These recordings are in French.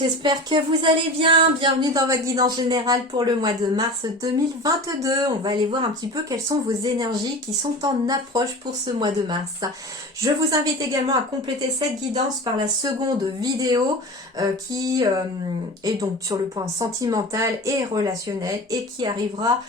j'espère que vous allez bien. Bienvenue dans votre guidance générale pour le mois de mars 2022. On va aller voir un petit peu quelles sont vos énergies qui sont en approche pour ce mois de mars. Je vous invite également à compléter cette guidance par la seconde vidéo qui est donc sur le point sentimental et relationnel et qui arrivera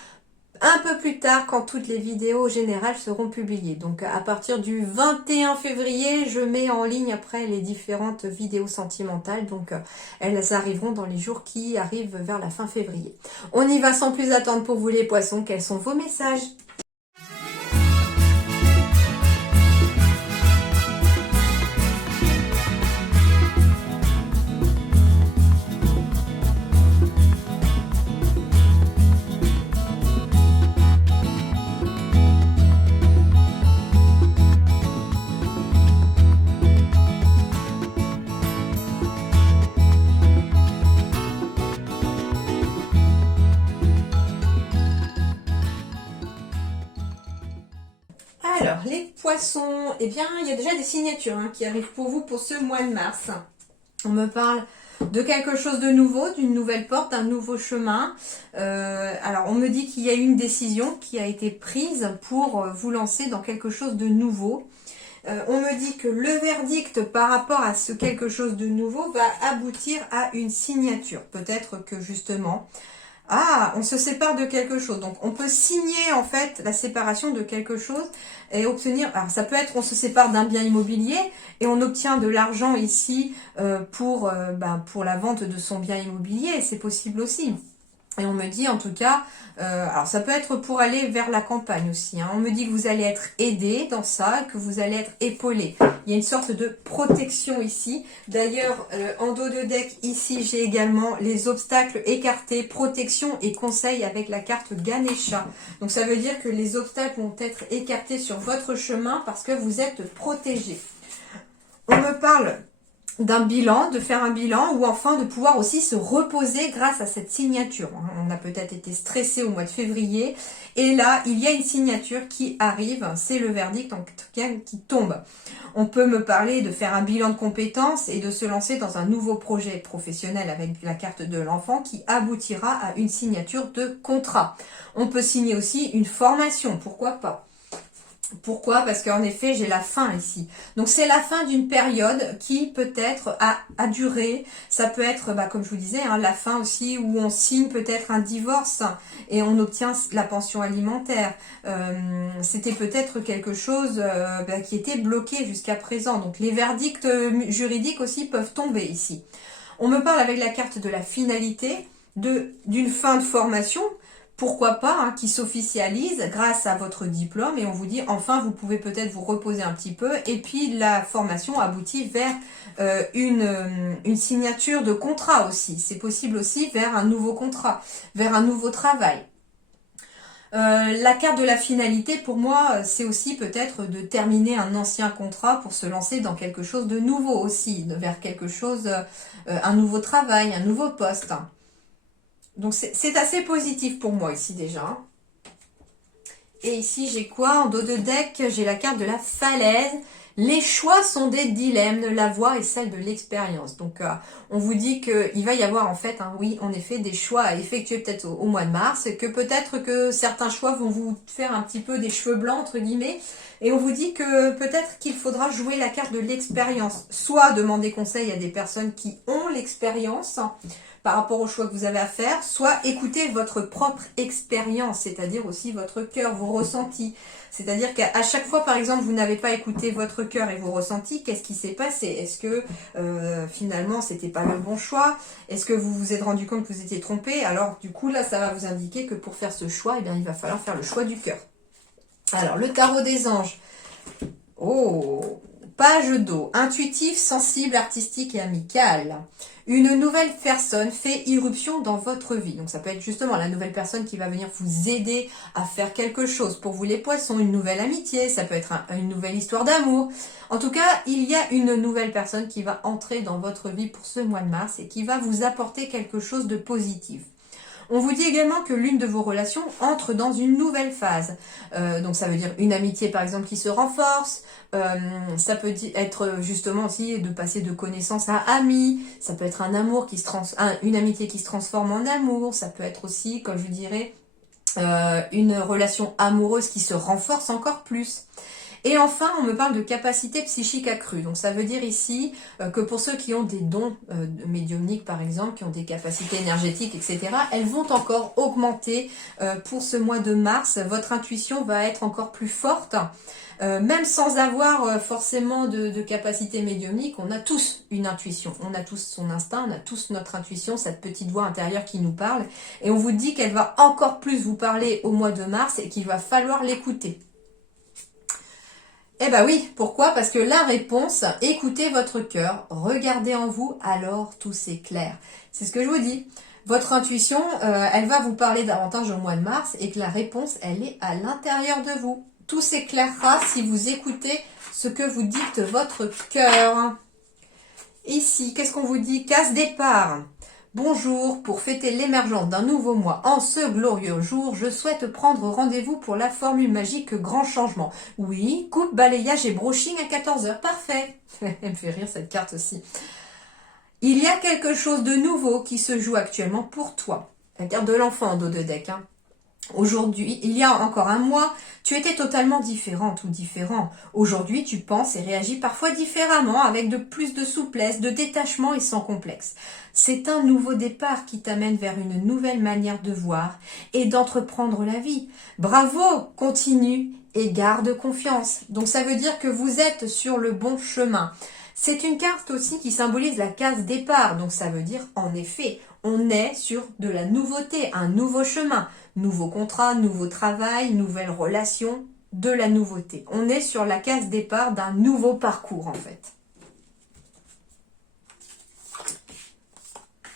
un peu plus tard quand toutes les vidéos générales seront publiées. Donc à partir du 21 février, je mets en ligne après les différentes vidéos sentimentales. Donc elles arriveront dans les jours qui arrivent vers la fin février. On y va sans plus attendre pour vous les poissons. Quels sont vos messages ? Alors, les poissons, eh bien, il y a déjà des signatures qui arrivent pour vous pour ce mois de mars. On me parle de quelque chose de nouveau, d'une nouvelle porte, d'un nouveau chemin. Alors, on me dit qu'il y a une décision qui a été prise pour vous lancer dans quelque chose de nouveau. On me dit que le verdict par rapport à ce quelque chose de nouveau va aboutir à une signature. Peut-être que justement... Ah, on se sépare de quelque chose. Donc, on peut signer en fait la séparation de quelque chose et obtenir... Alors, ça peut être on se sépare d'un bien immobilier et on obtient de l'argent ici pour la vente de son bien immobilier. C'est possible aussi. Et on me dit en tout cas, alors ça peut être pour aller vers la campagne aussi. On me dit que vous allez être aidé dans ça, que vous allez être épaulé. Il y a une sorte de protection ici. D'ailleurs, en dos de deck, ici, j'ai également les obstacles écartés, protection et conseil avec la carte Ganesha. Donc ça veut dire que les obstacles vont être écartés sur votre chemin parce que vous êtes protégé. On me parle d'un bilan, de faire un bilan ou enfin de pouvoir aussi se reposer grâce à cette signature. On a peut-être été stressé au mois de février et là, il y a une signature qui arrive, c'est le verdict en tout cas qui tombe. On peut me parler de faire un bilan de compétences et de se lancer dans un nouveau projet professionnel avec la carte de l'enfant qui aboutira à une signature de contrat. On peut signer aussi une formation, pourquoi pas ? Pourquoi? Parce qu'en effet, j'ai la fin ici. Donc, c'est la fin d'une période qui peut-être a duré. Ça peut être, comme je vous disais, la fin aussi où on signe peut-être un divorce et on obtient la pension alimentaire. C'était peut-être quelque chose qui était bloqué jusqu'à présent. Donc, les verdicts juridiques aussi peuvent tomber ici. On me parle avec la carte de la finalité d'une fin de formation. Pourquoi pas, qui s'officialise grâce à votre diplôme et on vous dit enfin vous pouvez peut-être vous reposer un petit peu et puis la formation aboutit vers une signature de contrat aussi. C'est possible aussi vers un nouveau contrat, vers un nouveau travail. La carte de la finalité pour moi c'est aussi peut-être de terminer un ancien contrat pour se lancer dans quelque chose de nouveau aussi, vers quelque chose, un nouveau travail, un nouveau poste. Donc, c'est assez positif pour moi ici déjà. Et ici, j'ai quoi? En dos de deck, j'ai la carte de la falaise. Les choix sont des dilemmes. La voie est celle de l'expérience. Donc, on vous dit qu'il va y avoir en fait, oui, en effet, des choix à effectuer peut-être au mois de mars. Que peut-être que certains choix vont vous faire un petit peu des cheveux blancs, entre guillemets. Et on vous dit que peut-être qu'il faudra jouer la carte de l'expérience. Soit demander conseil à des personnes qui ont l'expérience par rapport au choix que vous avez à faire, soit écouter votre propre expérience, c'est-à-dire aussi votre cœur, vos ressentis. C'est-à-dire qu'à chaque fois, par exemple, vous n'avez pas écouté votre cœur et vos ressentis, qu'est-ce qui s'est passé? Est-ce que finalement, c'était pas le bon choix? Est-ce que vous vous êtes rendu compte que vous étiez trompé? Alors, du coup, là, ça va vous indiquer que pour faire ce choix, eh bien, il va falloir faire le choix du cœur. Alors, le tarot des anges. Oh, page d'eau, intuitif, sensible, artistique et amical. Une nouvelle personne fait irruption dans votre vie. Donc ça peut être justement la nouvelle personne qui va venir vous aider à faire quelque chose. Pour vous les poissons, une nouvelle amitié, ça peut être une nouvelle histoire d'amour. En tout cas, il y a une nouvelle personne qui va entrer dans votre vie pour ce mois de mars et qui va vous apporter quelque chose de positif. On vous dit également que l'une de vos relations entre dans une nouvelle phase. Donc ça veut dire une amitié par exemple qui se renforce. Ça peut être justement aussi de passer de connaissance à ami. Ça peut être un amour qui une amitié qui se transforme en amour. Ça peut être aussi, comme je dirais, une relation amoureuse qui se renforce encore plus. Et enfin, on me parle de capacité psychique accrue. Donc ça veut dire ici que pour ceux qui ont des dons médiumniques par exemple, qui ont des capacités énergétiques, etc., elles vont encore augmenter pour ce mois de mars. Votre intuition va être encore plus forte. Même sans avoir forcément de capacité médiumnique, on a tous une intuition. On a tous son instinct, on a tous notre intuition, cette petite voix intérieure qui nous parle. Et on vous dit qu'elle va encore plus vous parler au mois de mars et qu'il va falloir l'écouter. Eh ben oui, pourquoi? Parce que la réponse, écoutez votre cœur, regardez en vous, alors tout s'éclaire. C'est ce que je vous dis. Votre intuition, elle va vous parler davantage au mois de mars et que la réponse, elle est à l'intérieur de vous. Tout s'éclairera si vous écoutez ce que vous dicte votre cœur. Ici, qu'est-ce qu'on vous dit? Case départ. Bonjour, pour fêter l'émergence d'un nouveau mois en ce glorieux jour, je souhaite prendre rendez-vous pour la formule magique grand changement. Oui, coupe, balayage et brushing à 14 heures, parfait. Elle me fait rire cette carte aussi. Il y a quelque chose de nouveau qui se joue actuellement pour toi. La carte de l'enfant en dos de deck. Aujourd'hui, il y a encore un mois, tu étais totalement différente ou différent. Aujourd'hui, tu penses et réagis parfois différemment, avec de plus de souplesse, de détachement et sans complexe. C'est un nouveau départ qui t'amène vers une nouvelle manière de voir et d'entreprendre la vie. Bravo, continue et garde confiance. Donc ça veut dire que vous êtes sur le bon chemin. C'est une carte aussi qui symbolise la case départ. Donc ça veut dire, en effet, on est sur de la nouveauté, un nouveau chemin. Nouveau contrat, nouveau travail, nouvelle relation, de la nouveauté. On est sur la case départ d'un nouveau parcours en fait.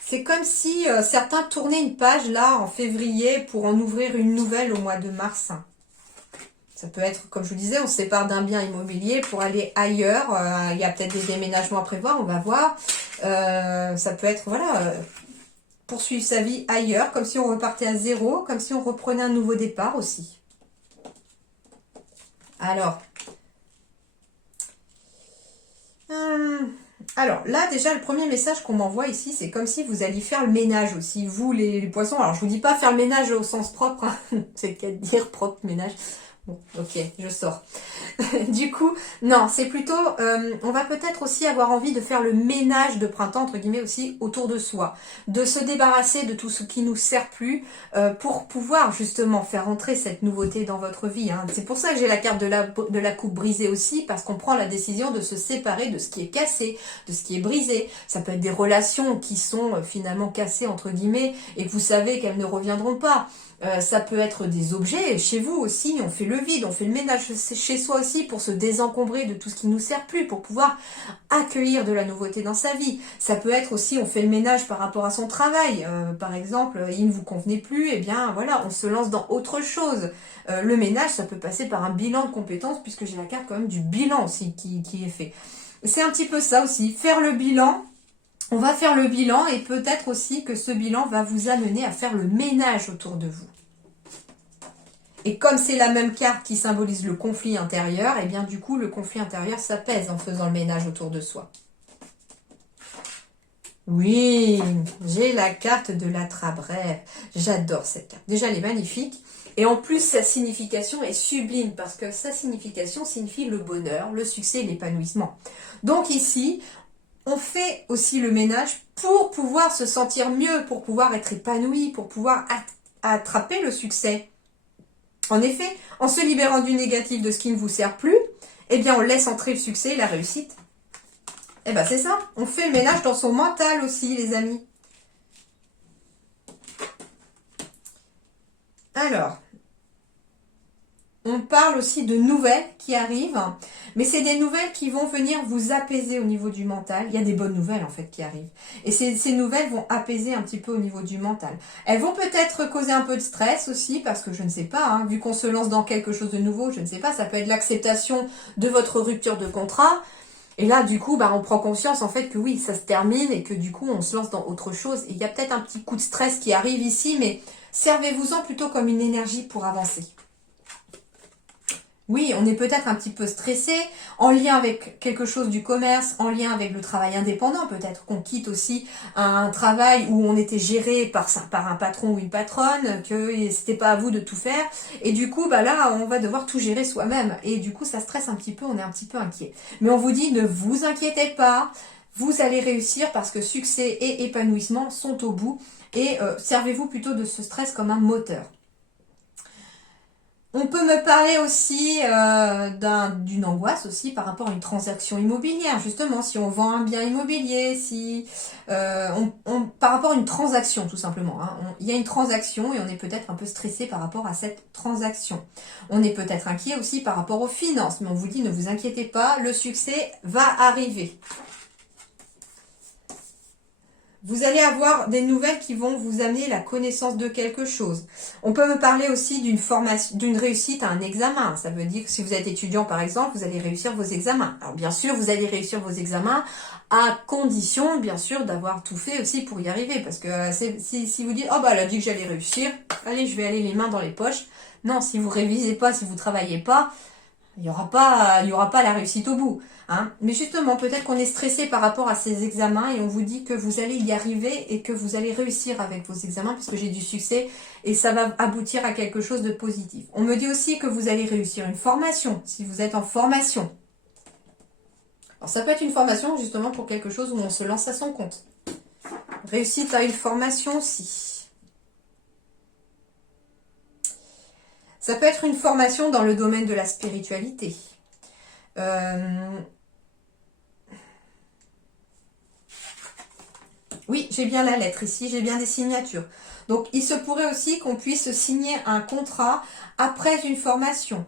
C'est comme si certains tournaient une page là en février pour en ouvrir une nouvelle au mois de mars. Ça peut être, comme je vous disais, on se sépare d'un bien immobilier pour aller ailleurs. Il y a peut-être des déménagements à prévoir, on va voir. Ça peut être, voilà... poursuivre sa vie ailleurs, comme si on repartait à zéro, comme si on reprenait un nouveau départ aussi. Alors là, déjà, le premier message qu'on m'envoie ici, c'est comme si vous alliez faire le ménage aussi, vous les poissons. Alors, je vous dis pas faire le ménage au sens propre, hein. C'est qu'à dire propre ménage. Bon, ok, je sors. Du coup, non, c'est plutôt, on va peut-être aussi avoir envie de faire le ménage de printemps, entre guillemets, aussi autour de soi. De se débarrasser de tout ce qui nous sert plus pour pouvoir justement faire entrer cette nouveauté dans votre vie. Hein. C'est pour ça que j'ai la carte de la coupe brisée aussi, parce qu'on prend la décision de se séparer de ce qui est cassé, de ce qui est brisé. Ça peut être des relations qui sont finalement cassées, entre guillemets, et que vous savez qu'elles ne reviendront pas. Ça peut être des objets, chez vous aussi, on fait le vide, on fait le ménage chez soi aussi pour se désencombrer de tout ce qui nous sert plus, pour pouvoir accueillir de la nouveauté dans sa vie. Ça peut être aussi, on fait le ménage par rapport à son travail, par exemple, il ne vous convenait plus, et bien voilà, on se lance dans autre chose. Le ménage, ça peut passer par un bilan de compétences, puisque j'ai la carte quand même du bilan aussi qui est fait. C'est un petit peu ça aussi, faire le bilan. On va faire le bilan et peut-être aussi que ce bilan va vous amener à faire le ménage autour de vous. Et comme c'est la même carte qui symbolise le conflit intérieur, et bien du coup le conflit intérieur s'apaise en faisant le ménage autour de soi. Oui, j'ai la carte de l'attrape-rêve. J'adore cette carte. Déjà elle est magnifique. Et en plus sa signification est sublime parce que sa signification signifie le bonheur, le succès et l'épanouissement. Donc ici... on fait aussi le ménage pour pouvoir se sentir mieux, pour pouvoir être épanoui, pour pouvoir attraper le succès. En effet, en se libérant du négatif, de ce qui ne vous sert plus, eh bien on laisse entrer le succès et la réussite. Eh bien c'est ça, on fait le ménage dans son mental aussi, les amis. Alors, on parle aussi de nouvelles qui arrivent, mais c'est des nouvelles qui vont venir vous apaiser au niveau du mental. Il y a des bonnes nouvelles en fait qui arrivent. Et ces nouvelles vont apaiser un petit peu au niveau du mental. Elles vont peut-être causer un peu de stress aussi, parce que je ne sais pas, hein, vu qu'on se lance dans quelque chose de nouveau, je ne sais pas, ça peut être l'acceptation de votre rupture de contrat. Et là, du coup, bah, on prend conscience en fait que oui, ça se termine et que du coup, on se lance dans autre chose. Et il y a peut-être un petit coup de stress qui arrive ici, mais servez-vous-en plutôt comme une énergie pour avancer. Oui, on est peut-être un petit peu stressé, en lien avec quelque chose du commerce, en lien avec le travail indépendant, peut-être qu'on quitte aussi un travail où on était géré par un patron ou une patronne, que c'était pas à vous de tout faire, et du coup, bah là, on va devoir tout gérer soi-même, et du coup, ça stresse un petit peu, on est un petit peu inquiet. Mais on vous dit, ne vous inquiétez pas, vous allez réussir parce que succès et épanouissement sont au bout, et servez-vous plutôt de ce stress comme un moteur. On peut me parler aussi d'une angoisse aussi par rapport à une transaction immobilière, justement, si on vend un bien immobilier, si par rapport à une transaction tout simplement. Hein. Il y a une transaction et on est peut-être un peu stressé par rapport à cette transaction. On est peut-être inquiet aussi par rapport aux finances, mais on vous dit ne vous inquiétez pas, le succès va arriver. Vous allez avoir des nouvelles qui vont vous amener la connaissance de quelque chose. On peut me parler aussi d'une formation, d'une réussite à un examen. Ça veut dire que si vous êtes étudiant par exemple, vous allez réussir vos examens. Alors bien sûr, vous allez réussir vos examens à condition, bien sûr, d'avoir tout fait aussi pour y arriver. Parce que si vous dites, oh bah elle a dit que j'allais réussir, allez, je vais aller les mains dans les poches. Non, si vous révisez pas, si vous travaillez pas, il n'y aura pas la réussite au bout. Hein. Mais justement, peut-être qu'on est stressé par rapport à ces examens et on vous dit que vous allez y arriver et que vous allez réussir avec vos examens puisque j'ai du succès et ça va aboutir à quelque chose de positif. On me dit aussi que vous allez réussir une formation si vous êtes en formation. Alors ça peut être une formation justement pour quelque chose où on se lance à son compte. Réussite à une formation aussi. Ça peut être une formation dans le domaine de la spiritualité. Oui, j'ai bien la lettre ici, j'ai bien des signatures. Donc, il se pourrait aussi qu'on puisse signer un contrat après une formation.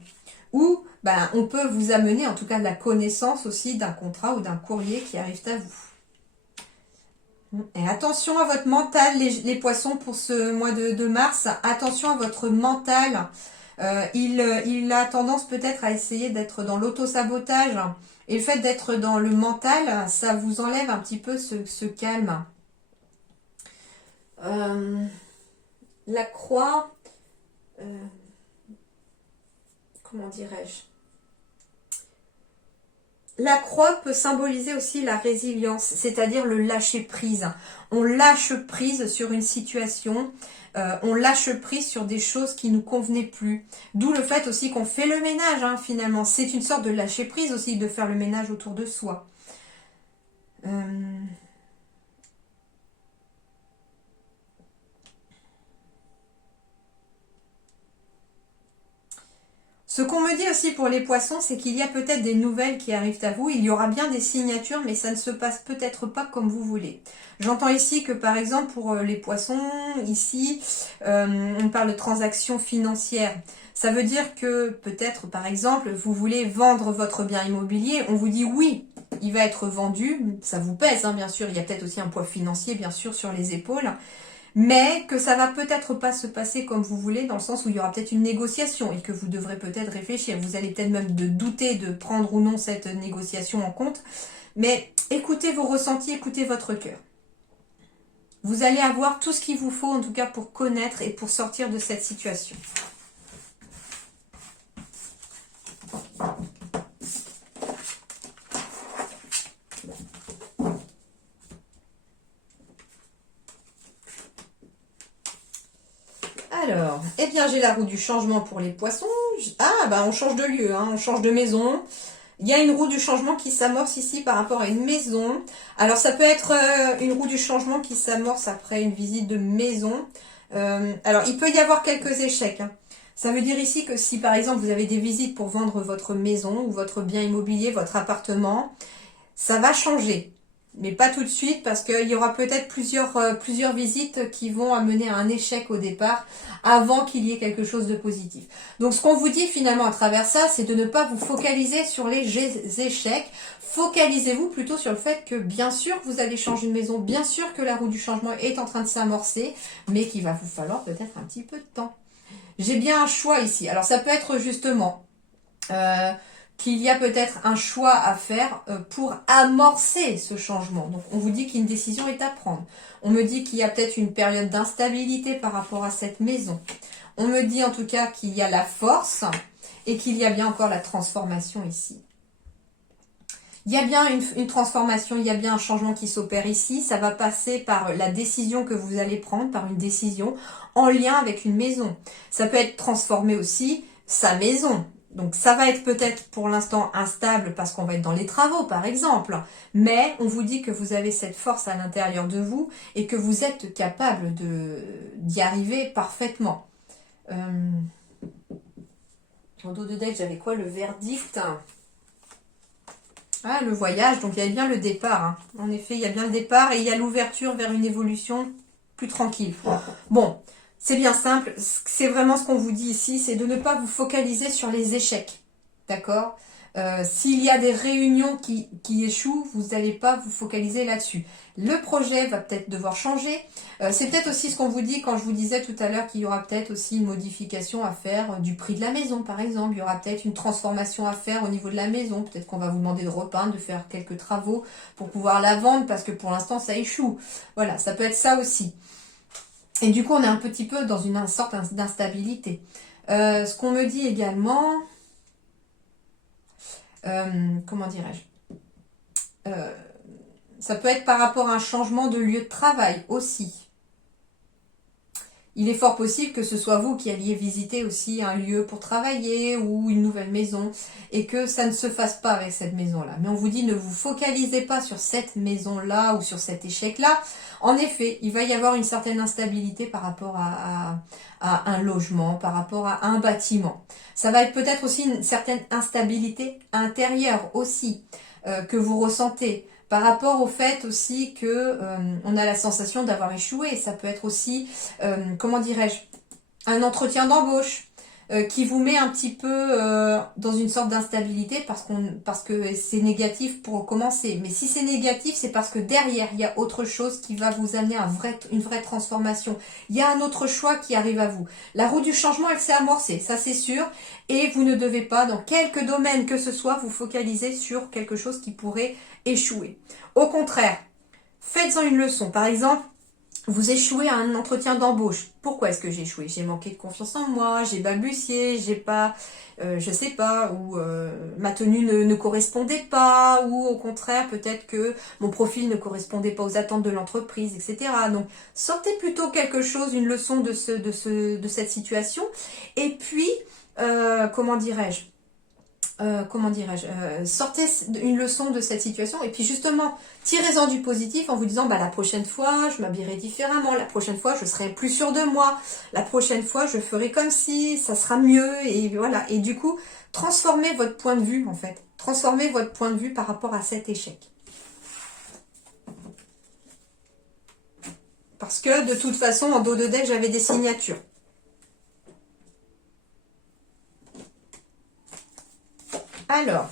Ou, ben, on peut vous amener, en tout cas, de la connaissance aussi d'un contrat ou d'un courrier qui arrive à vous. Et attention à votre mental, les poissons, pour ce mois de mars. Attention à votre mental. Il a tendance peut-être à essayer d'être dans l'auto-sabotage. Et le fait d'être dans le mental, ça vous enlève un petit peu ce calme. La croix, comment dirais-je? La croix peut symboliser aussi la résilience, c'est-à-dire le lâcher prise. On lâche prise sur une situation, on lâche prise sur des choses qui nous convenaient plus. D'où le fait aussi qu'on fait le ménage, hein, finalement. C'est une sorte de lâcher prise aussi, de faire le ménage autour de soi. Ce qu'on me dit aussi pour les poissons, c'est qu'il y a peut-être des nouvelles qui arrivent à vous. Il y aura bien des signatures, mais ça ne se passe peut-être pas comme vous voulez. J'entends ici que par exemple pour les poissons, ici, on parle de transactions financières. Ça veut dire que peut-être par exemple, vous voulez vendre votre bien immobilier. On vous dit oui, il va être vendu. Ça vous pèse, hein, bien sûr. Il y a peut-être aussi un poids financier, bien sûr, sur les épaules. Mais que ça va peut-être pas se passer comme vous voulez, dans le sens où il y aura peut-être une négociation et que vous devrez peut-être réfléchir. Vous allez peut-être même douter de prendre ou non cette négociation en compte. Mais écoutez vos ressentis, écoutez votre cœur. Vous allez avoir tout ce qu'il vous faut, en tout cas, pour connaître et pour sortir de cette situation. Alors, eh bien, j'ai la roue du changement pour les poissons. Ah, bah on change de lieu, hein, on change de maison. Il y a une roue du changement qui s'amorce ici par rapport à une maison. Alors, ça peut être une roue du changement qui s'amorce après une visite de maison. Alors, il peut y avoir quelques échecs. Hein. Ça veut dire ici que si, par exemple, vous avez des visites pour vendre votre maison ou votre bien immobilier, votre appartement, ça va changer. Mais pas tout de suite parce qu'il y aura peut-être plusieurs visites qui vont amener à un échec au départ avant qu'il y ait quelque chose de positif. Donc ce qu'on vous dit finalement à travers ça, c'est de ne pas vous focaliser sur les échecs. Focalisez-vous plutôt sur le fait que bien sûr vous allez changer de maison, bien sûr que la roue du changement est en train de s'amorcer, mais qu'il va vous falloir peut-être un petit peu de temps. J'ai bien un choix ici. Alors ça peut être justement qu'il y a peut-être un choix à faire pour amorcer ce changement. Donc on vous dit qu'une décision est à prendre. On me dit qu'il y a peut-être une période d'instabilité par rapport à cette maison. On me dit en tout cas qu'il y a la force et qu'il y a bien encore la transformation ici. Il y a bien une transformation, il y a bien un changement qui s'opère ici. Ça va passer par la décision que vous allez prendre, par une décision en lien avec une maison. Ça peut être transformé aussi sa maison. Donc ça va être peut-être pour l'instant instable parce qu'on va être dans les travaux par exemple. Mais on vous dit que vous avez cette force à l'intérieur de vous et que vous êtes capable d'y arriver parfaitement. En dos de deck, j'avais quoi? Le verdict. Ah, le voyage, donc il y a bien le départ. Hein. En effet, il y a bien le départ et il y a l'ouverture vers une évolution plus tranquille. Bon, c'est bien simple. C'est vraiment ce qu'on vous dit ici, c'est de ne pas vous focaliser sur les échecs. D'accord? S'il y a des réunions qui échouent, vous n'allez pas vous focaliser là-dessus. Le projet va peut-être devoir changer. C'est peut-être aussi ce qu'on vous dit quand je vous disais tout à l'heure qu'il y aura peut-être aussi une modification à faire du prix de la maison, par exemple. Il y aura peut-être une transformation à faire au niveau de la maison. Peut-être qu'on va vous demander de repeindre, de faire quelques travaux pour pouvoir la vendre parce que pour l'instant, ça échoue. Voilà, ça peut être ça aussi. Et du coup, on est un petit peu dans une sorte d'instabilité. Ce qu'on me dit également... comment dirais-je, ça peut être par rapport à un changement de lieu de travail aussi. Il est fort possible que ce soit vous qui alliez visiter aussi un lieu pour travailler ou une nouvelle maison et que ça ne se fasse pas avec cette maison-là. Mais on vous dit ne vous focalisez pas sur cette maison-là ou sur cet échec-là. En effet, il va y avoir une certaine instabilité par rapport à un logement, par rapport à un bâtiment. Ça va être peut-être aussi une certaine instabilité intérieure aussi que vous ressentez. Par rapport au fait aussi que on a la sensation d'avoir échoué. Ça peut être aussi, comment dirais-je, un entretien d'embauche qui vous met un petit peu dans une sorte d'instabilité parce que c'est négatif pour commencer. Mais si c'est négatif, c'est parce que derrière, il y a autre chose qui va vous amener une vraie transformation. Il y a un autre choix qui arrive à vous. La roue du changement, elle s'est amorcée, ça c'est sûr. Et vous ne devez pas, dans quelque domaine que ce soit, vous focaliser sur quelque chose qui pourrait échouer. Au contraire, faites-en une leçon. Par exemple, vous échouez à un entretien d'embauche. Pourquoi est-ce que j'ai échoué? J'ai manqué de confiance en moi, j'ai balbutié, j'ai pas, je sais pas, ou ma tenue ne correspondait pas, ou au contraire, peut-être que mon profil ne correspondait pas aux attentes de l'entreprise, etc. Donc, sortez plutôt quelque chose, une leçon de cette situation. Et puis, comment dirais-je, sortez une leçon de cette situation et puis justement tirez-en du positif en vous disant bah la prochaine fois je m'habillerai différemment, la prochaine fois je serai plus sûre de moi, la prochaine fois je ferai comme si ça sera mieux et voilà. Et du coup transformez votre point de vue en fait, transformez votre point de vue par rapport à cet échec, parce que de toute façon en dos de deck j'avais des signatures. Alors,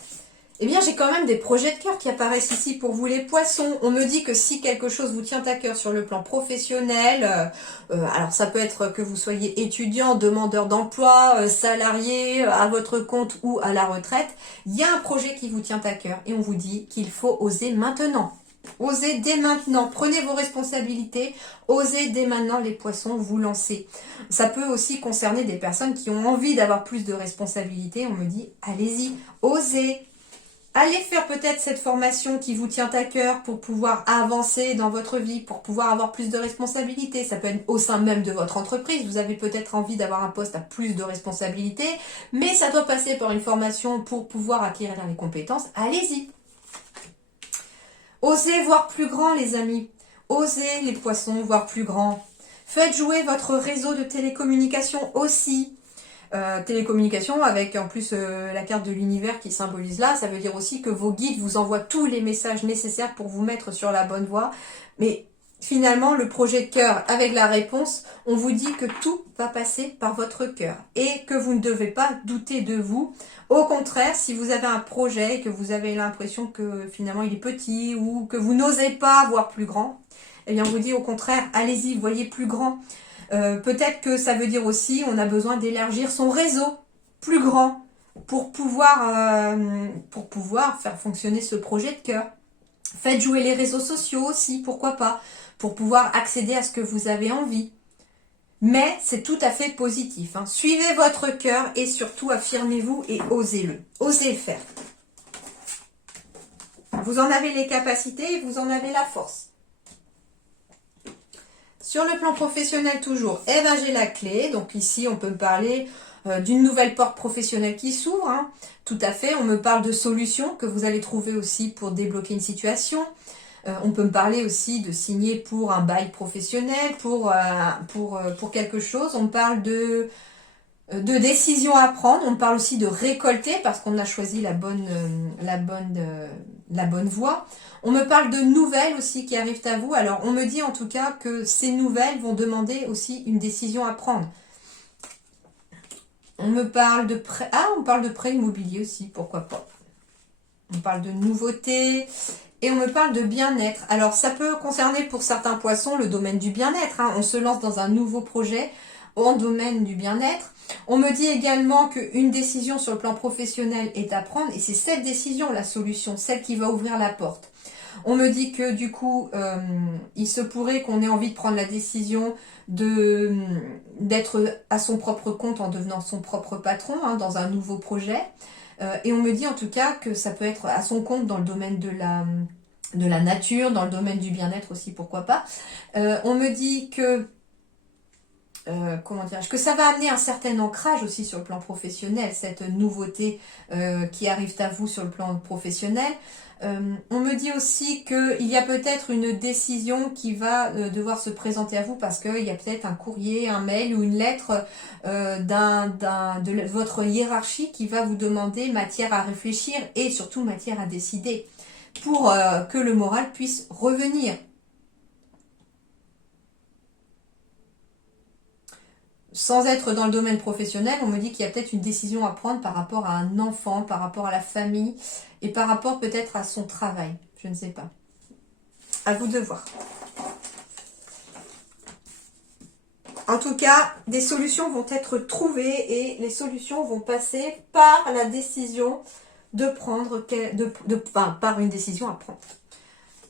eh bien, j'ai quand même des projets de cœur qui apparaissent ici pour vous les poissons. On me dit que si quelque chose vous tient à cœur sur le plan professionnel, alors ça peut être que vous soyez étudiant, demandeur d'emploi, salarié, à votre compte ou à la retraite, il y a un projet qui vous tient à cœur et on vous dit qu'il faut oser maintenant. Osez dès maintenant, prenez vos responsabilités, osez dès maintenant les poissons, vous lancer. Ça peut aussi concerner des personnes qui ont envie d'avoir plus de responsabilités. On me dit, allez-y, osez. Allez faire peut-être cette formation qui vous tient à cœur pour pouvoir avancer dans votre vie, pour pouvoir avoir plus de responsabilités. Ça peut être au sein même de votre entreprise. Vous avez peut-être envie d'avoir un poste à plus de responsabilités, mais ça doit passer par une formation pour pouvoir acquérir les compétences. Allez-y. Osez voir plus grand, les amis. Osez, les poissons, voir plus grand. Faites jouer votre réseau de télécommunications aussi. Télécommunications avec en plus la carte de l'univers qui symbolise là. Ça veut dire aussi que vos guides vous envoient tous les messages nécessaires pour vous mettre sur la bonne voie. Mais finalement, le projet de cœur avec la réponse, on vous dit que tout va passer par votre cœur et que vous ne devez pas douter de vous. Au contraire, si vous avez un projet et que vous avez l'impression que finalement il est petit ou que vous n'osez pas voir plus grand, eh bien on vous dit au contraire, allez-y, voyez plus grand. Peut-être que ça veut dire aussi on a besoin d'élargir son réseau plus grand. pour pouvoir faire fonctionner ce projet de cœur. Faites jouer les réseaux sociaux aussi, pourquoi pas, pour pouvoir accéder à ce que vous avez envie. Mais c'est tout à fait positif. Hein. Suivez votre cœur et surtout affirmez-vous et osez-le. Osez le faire. Vous en avez les capacités et vous en avez la force. Sur le plan professionnel toujours, eh ben, j'ai la clé. Donc ici, on peut me parler d'une nouvelle porte professionnelle qui s'ouvre. Hein. Tout à fait, on me parle de solutions que vous allez trouver aussi pour débloquer une situation. On peut me parler aussi de signer pour un bail professionnel, pour quelque chose. On me parle de décisions à prendre. On me parle aussi de récolter parce qu'on a choisi la bonne voie. On me parle de nouvelles aussi qui arrivent à vous. Alors, on me dit en tout cas que ces nouvelles vont demander aussi une décision à prendre. On me parle de prêt. Ah, on parle de prêt immobilier aussi, pourquoi pas. On parle de nouveautés. Et on me parle de bien-être. Alors, ça peut concerner pour certains poissons le domaine du bien-être. Hein. On se lance dans un nouveau projet en domaine du bien-être. On me dit également qu'une décision sur le plan professionnel est à prendre. Et c'est cette décision, la solution, celle qui va ouvrir la porte. On me dit que du coup, il se pourrait qu'on ait envie de prendre la décision d'être à son propre compte en devenant son propre patron hein, dans un nouveau projet. Et on me dit en tout cas que ça peut être à son compte dans le domaine de la nature, dans le domaine du bien-être aussi, pourquoi pas. On me dit que que ça va amener un certain ancrage aussi sur le plan professionnel, cette nouveauté qui arrive à vous sur le plan professionnel. On me dit aussi qu'il y a peut-être une décision qui va devoir se présenter à vous parce qu'il y a peut-être un courrier, un mail ou une lettre de votre hiérarchie qui va vous demander matière à réfléchir et surtout matière à décider pour que le moral puisse revenir. Sans être dans le domaine professionnel, on me dit qu'il y a peut-être une décision à prendre par rapport à un enfant, par rapport à la famille et par rapport peut-être à son travail. Je ne sais pas. À vous de voir. En tout cas, des solutions vont être trouvées et les solutions vont passer par la décision de prendre, par une décision à prendre.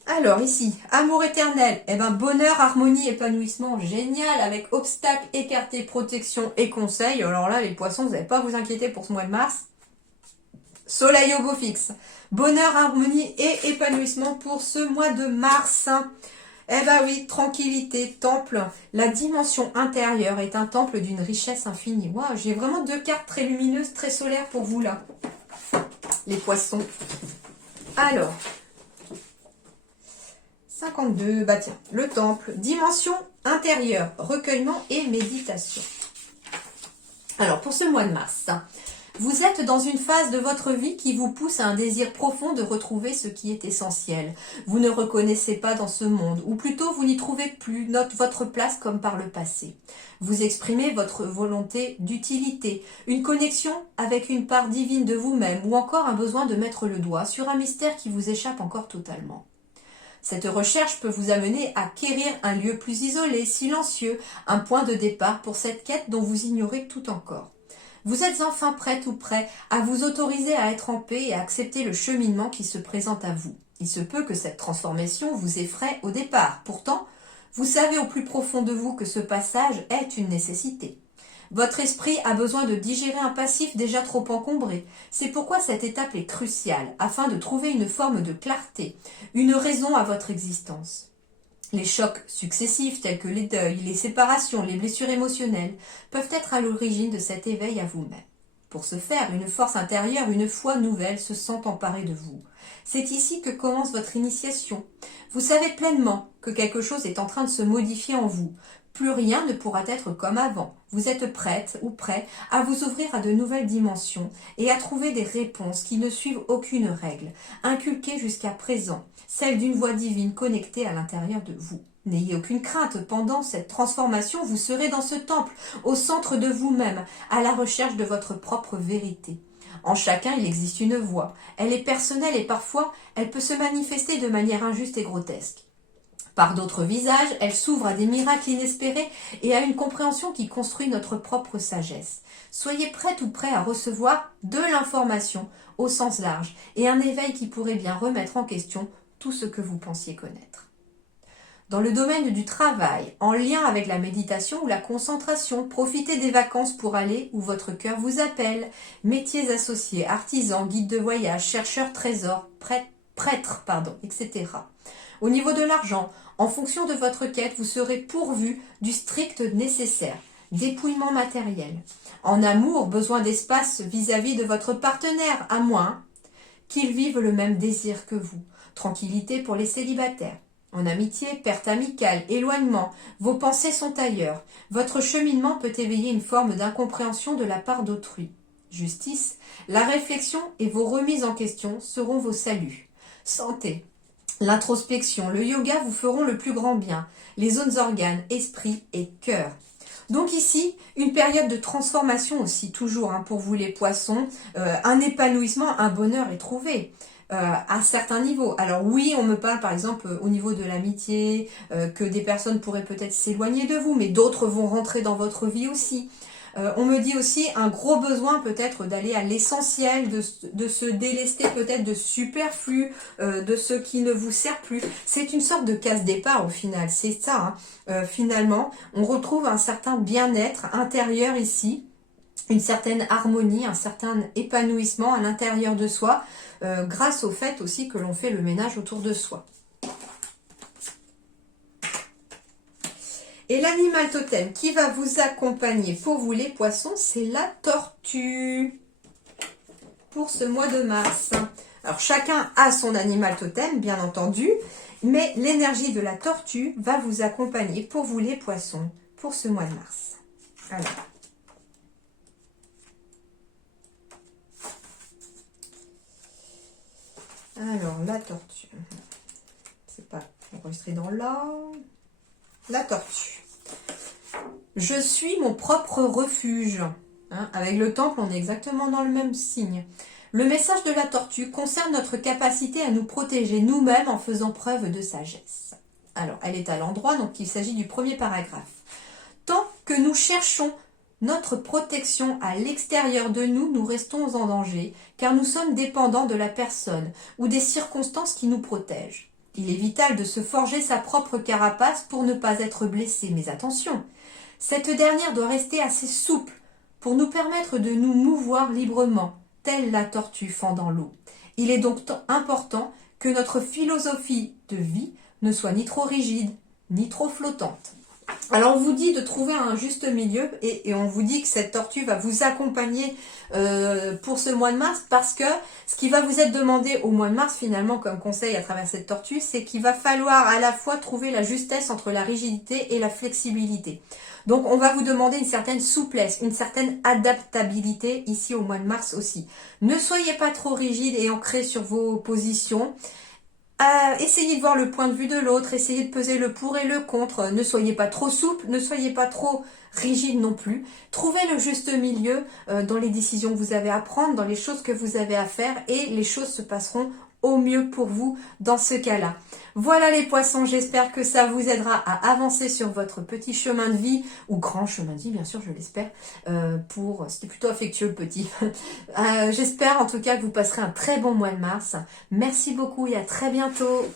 Alors ici, amour éternel, eh ben bonheur, harmonie, épanouissement, génial, avec obstacles, écartés, protection et conseils. Alors là, les poissons, vous n'allez pas à vous inquiéter pour ce mois de mars. Soleil au beau fixe, bonheur, harmonie et épanouissement pour ce mois de mars. Eh ben oui, tranquillité, temple, la dimension intérieure est un temple d'une richesse infinie. Waouh, j'ai vraiment deux cartes très lumineuses, très solaires pour vous là, les poissons. Alors... 52, bah tiens, le temple, dimension intérieure, recueillement et méditation. Alors, pour ce mois de mars, vous êtes dans une phase de votre vie qui vous pousse à un désir profond de retrouver ce qui est essentiel. Vous ne reconnaissez pas dans ce monde, ou plutôt vous n'y trouvez plus votre place comme par le passé. Vous exprimez votre volonté d'utilité, une connexion avec une part divine de vous-même, ou encore un besoin de mettre le doigt sur un mystère qui vous échappe encore totalement. Cette recherche peut vous amener à quérir un lieu plus isolé, silencieux, un point de départ pour cette quête dont vous ignorez tout encore. Vous êtes enfin prête ou prêt à vous autoriser à être en paix et à accepter le cheminement qui se présente à vous. Il se peut que cette transformation vous effraie au départ. Pourtant, vous savez au plus profond de vous que ce passage est une nécessité. Votre esprit a besoin de digérer un passif déjà trop encombré. C'est pourquoi cette étape est cruciale, afin de trouver une forme de clarté, une raison à votre existence. Les chocs successifs tels que les deuils, les séparations, les blessures émotionnelles peuvent être à l'origine de cet éveil à vous-même. Pour ce faire, une force intérieure, une foi nouvelle se sent emparée de vous. C'est ici que commence votre initiation. Vous savez pleinement que quelque chose est en train de se modifier en vous. Plus rien ne pourra être comme avant. Vous êtes prête ou prêt à vous ouvrir à de nouvelles dimensions et à trouver des réponses qui ne suivent aucune règle, inculquées jusqu'à présent, celle d'une voix divine connectée à l'intérieur de vous. N'ayez aucune crainte, pendant cette transformation, vous serez dans ce temple, au centre de vous-même, à la recherche de votre propre vérité. En chacun, il existe une voix. Elle est personnelle et parfois, elle peut se manifester de manière injuste et grotesque. par d'autres visages, elle s'ouvre à des miracles inespérés et à une compréhension qui construit notre propre sagesse. Soyez prête ou prêt à recevoir de l'information au sens large et un éveil qui pourrait bien remettre en question tout ce que vous pensiez connaître. Dans le domaine du travail, en lien avec la méditation ou la concentration, profitez des vacances pour aller où votre cœur vous appelle. Métiers associés, artisans, guides de voyage, chercheurs trésors, prêtres, etc. Au niveau de l'argent, en fonction de votre quête, vous serez pourvu du strict nécessaire. Dépouillement matériel. En amour, besoin d'espace vis-à-vis de votre partenaire, à moins qu'il vive le même désir que vous. Tranquillité pour les célibataires. En amitié, perte amicale, éloignement, vos pensées sont ailleurs. Votre cheminement peut éveiller une forme d'incompréhension de la part d'autrui. Justice, la réflexion et vos remises en question seront vos saluts. Santé, l'introspection, le yoga vous feront le plus grand bien. Les zones organes, esprit et cœur. Donc ici, une période de transformation aussi, toujours pour vous les poissons, un épanouissement, un bonheur est trouvé. À certains niveaux. Alors oui, on me parle par exemple au niveau de l'amitié, que des personnes pourraient peut-être s'éloigner de vous, mais d'autres vont rentrer dans votre vie aussi. On me dit aussi un gros besoin peut-être d'aller à l'essentiel, de se délester peut-être de superflu, de ce qui ne vous sert plus. C'est une sorte de casse-départ au final, c'est ça. Finalement, on retrouve un certain bien-être intérieur ici, une certaine harmonie, un certain épanouissement à l'intérieur de soi, grâce au fait aussi que l'on fait le ménage autour de soi. Et l'animal totem qui va vous accompagner pour vous les poissons, c'est la tortue. Pour ce mois de mars. Alors chacun a son animal totem, bien entendu, mais l'énergie de la tortue va vous accompagner pour vous les poissons pour ce mois de mars. Alors la tortue, c'est pas enregistré dans l'ordre. La tortue. Je suis mon propre refuge. Avec le temple, on est exactement dans le même signe. Le message de la tortue concerne notre capacité à nous protéger nous-mêmes en faisant preuve de sagesse. Alors, elle est à l'endroit, donc il s'agit du premier paragraphe. Tant que nous cherchons notre protection à l'extérieur de nous, nous restons en danger, car nous sommes dépendants de la personne ou des circonstances qui nous protègent. Il est vital de se forger sa propre carapace pour ne pas être blessé. Mais attention, cette dernière doit rester assez souple pour nous permettre de nous mouvoir librement, telle la tortue fendant l'eau. Il est donc important que notre philosophie de vie ne soit ni trop rigide, ni trop flottante. Alors on vous dit de trouver un juste milieu et on vous dit que cette tortue va vous accompagner pour ce mois de mars, parce que ce qui va vous être demandé au mois de mars finalement comme conseil à travers cette tortue, c'est qu'il va falloir à la fois trouver la justesse entre la rigidité et la flexibilité. Donc on va vous demander une certaine souplesse, une certaine adaptabilité ici au mois de mars aussi. Ne soyez pas trop rigide et ancré sur vos positions. Essayez de voir le point de vue de l'autre, essayez de peser le pour et le contre, ne soyez pas trop souple, ne soyez pas trop rigide non plus. Trouvez le juste milieu dans les décisions que vous avez à prendre, dans les choses que vous avez à faire, et les choses se passeront au mieux pour vous dans ce cas-là. Voilà les poissons, j'espère que ça vous aidera à avancer sur votre petit chemin de vie, ou grand chemin de vie bien sûr, je l'espère, c'était plutôt affectueux le petit. J'espère en tout cas que vous passerez un très bon mois de mars. Merci beaucoup et à très bientôt.